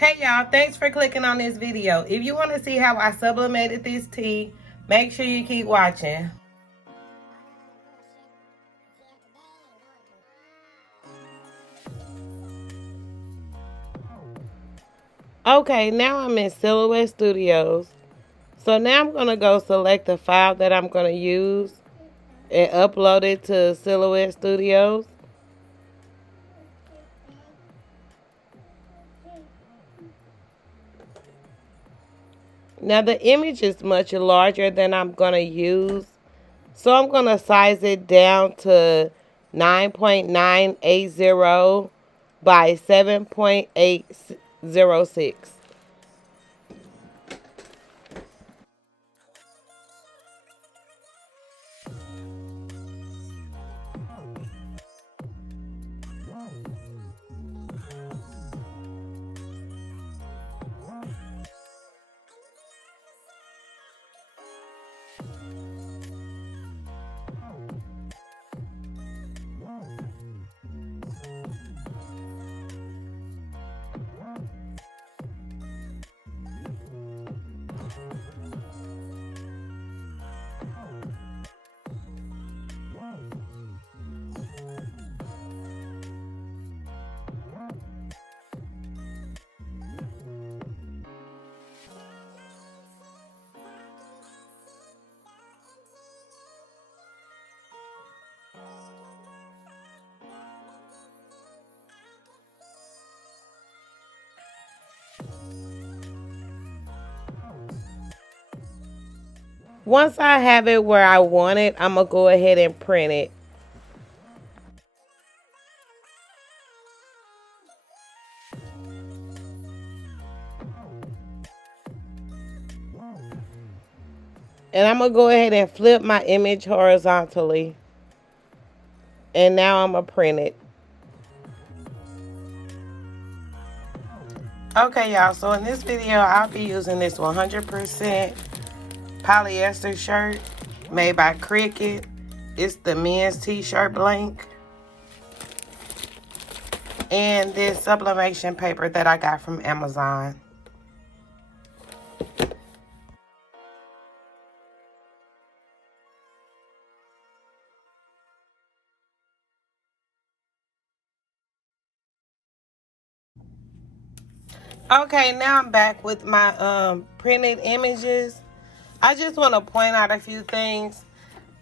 Hey y'all, thanks for clicking on this video. If you want to see how I sublimated this tea, make sure you keep watching. Okay, now I'm in Silhouette Studios. So now I'm going to go select the file that I'm going to use and upload it to Silhouette Studios. Now the image is much larger than I'm going to use. So I'm going to size it down to 9.980 by 7.806. Once I have it where I want it, I'm going to go ahead and print it. And I'm going to go ahead and flip my image horizontally. And now I'm going to print it. Okay, y'all, so in this video, I'll be using this 100% polyester shirt made by Cricut. It's the men's t-shirt blank. And this sublimation paper that I got from Amazon. Okay, now I'm back with my printed images. I just want to point out a few things.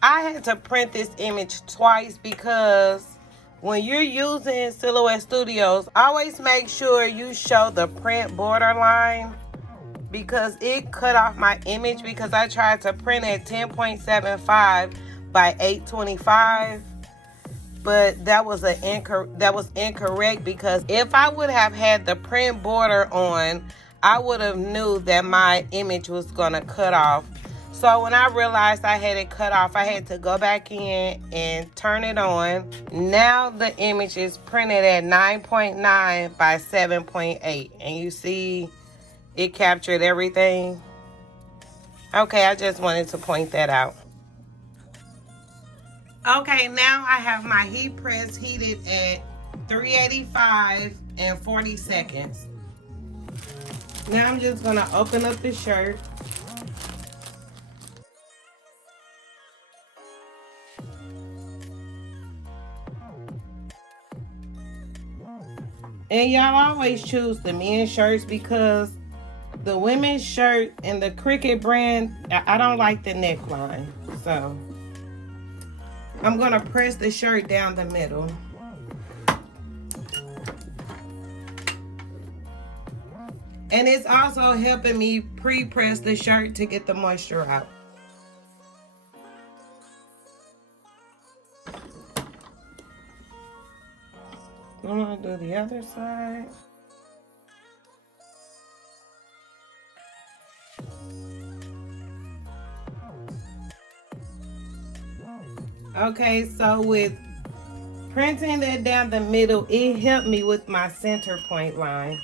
I had to print this image twice because when you're using Silhouette Studios, always make sure you show the print borderline, because it cut off my image because I tried to print at 10.75 by 825. But that was incorrect, because if I would have had the print border on, I would have knew that my image was gonna cut off. So when I realized I had it cut off, I had to go back in and turn it on. Now the image is printed at 9.9 by 7.8, and you see it captured everything. Okay, I just wanted to point that out. Okay, now I have my heat press heated at 385 and 40 seconds. Now I'm just gonna open up the shirt. And y'all always choose the men's shirts, because the women's shirt and the Cricut brand, I don't like the neckline. So I'm gonna press the shirt down the middle. And it's also helping me pre-press the shirt to get the moisture out. I'm gonna do the other side. Okay, so with printing that down the middle, it helped me with my center point line.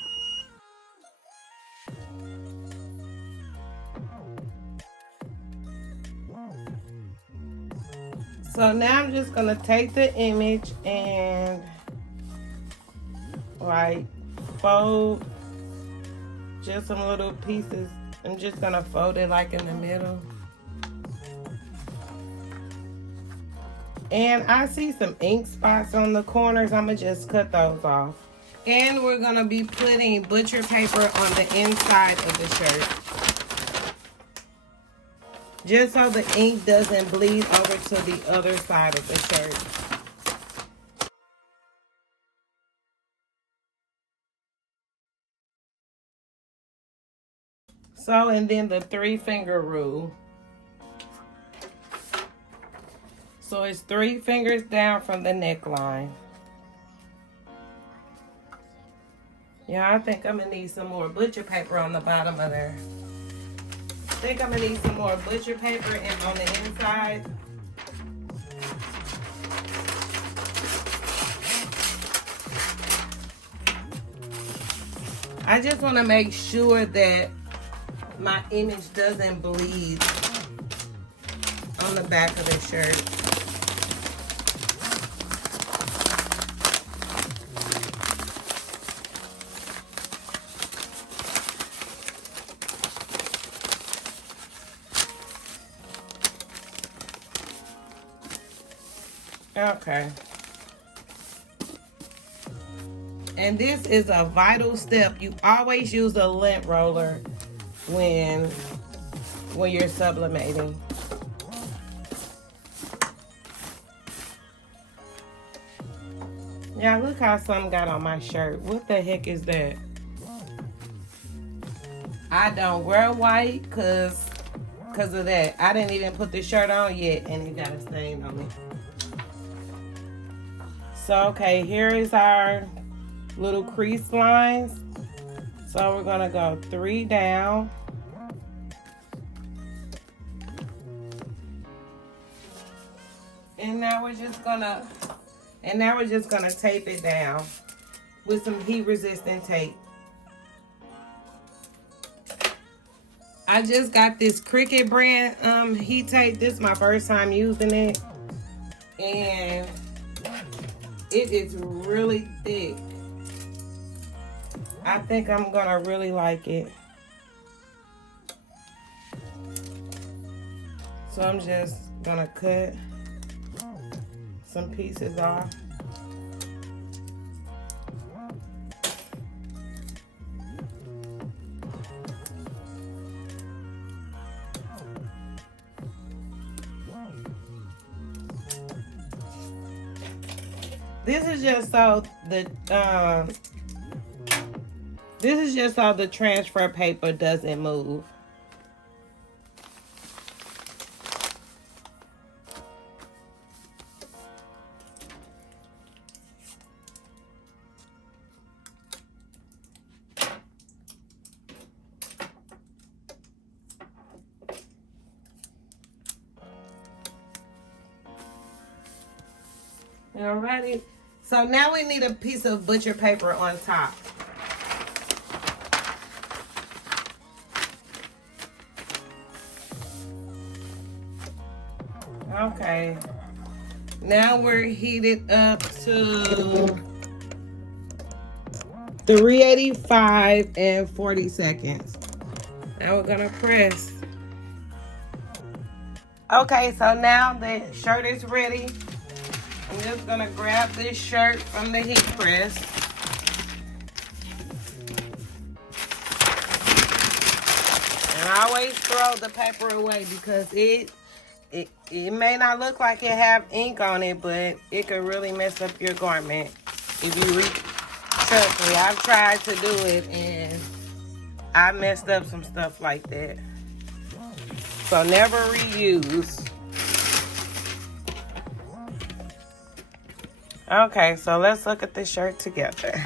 So now I'm just gonna take the image and like fold just some little pieces. I'm just gonna fold it like in the middle. And I see some ink spots on the corners. I'm gonna just cut those off. And we're gonna be putting butcher paper on the inside of the shirt, just so the ink doesn't bleed over to the other side of the shirt. So, and then the 3-finger rule. So it's 3 fingers down from the neckline. Yeah, I think I'm gonna need some more butcher paper on the bottom of there. I think I'm gonna need some more butcher paper and on the inside. I just want to make sure that my image doesn't bleed on the back of the shirt. Okay. And this is a vital step. You always use a lint roller when you're sublimating. Yeah, look how some got on my shirt. What the heck is that? I don't wear white because of that. I didn't even put the shirt on yet and it got a stain on it. So, okay, here is our little crease lines. So we're gonna go 3 down. And now we're just gonna tape it down with some heat resistant tape. I just got this Cricut brand heat tape. This is my first time using it. And it is really thick. I think I'm gonna really like it. So I'm just gonna cut some pieces off. This is just so the transfer paper doesn't move. Alrighty. So now we need a piece of butcher paper on top. Okay. Now we're heated up to 385 and 40 seconds. Now we're gonna press. Okay, so now the shirt is ready. I'm just gonna grab this shirt from the heat press. And I always throw the paper away because it may not look like it have ink on it, but it could really mess up your garment. If you trust me, I've tried to do it and I messed up some stuff like that. So never reuse. Okay, so let's look at this shirt together.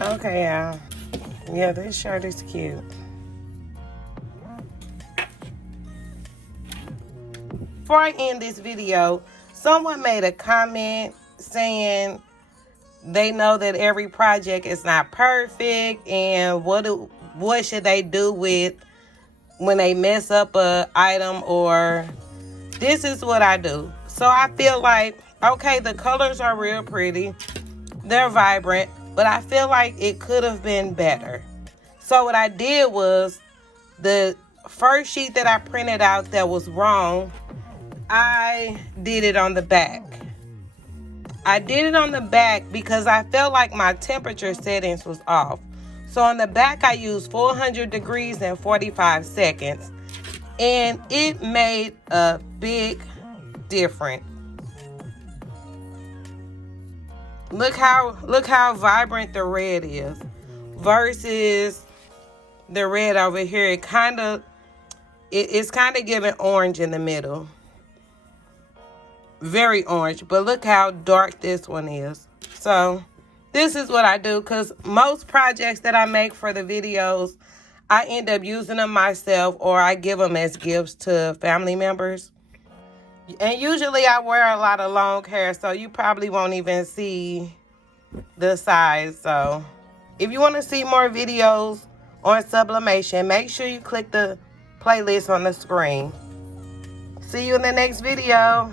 Okay, yeah, this shirt is cute. Before I end this video, someone made a comment saying they know that every project is not perfect, and what should they do with when they mess up a item, or this is what I do. So I feel like, okay, the colors are real pretty, they're vibrant, but I feel like it could have been better. So what I did was, the first sheet that I printed out that was wrong, I did it on the back. I did it on the back because I felt like my temperature settings was off. So on the back, I used 400 degrees and 45 seconds. And it made a big difference. Look how vibrant the red is versus the red over here. It's kind of giving orange in the middle. Very orange, but look how dark this one is. So this is what I do, because most projects that I make for the videos, I end up using them myself, or I give them as gifts to family members. And usually I wear a lot of long hair, so you probably won't even see the size. So if you want to see more videos on sublimation, make sure you click the playlist on the screen. See you in the next video.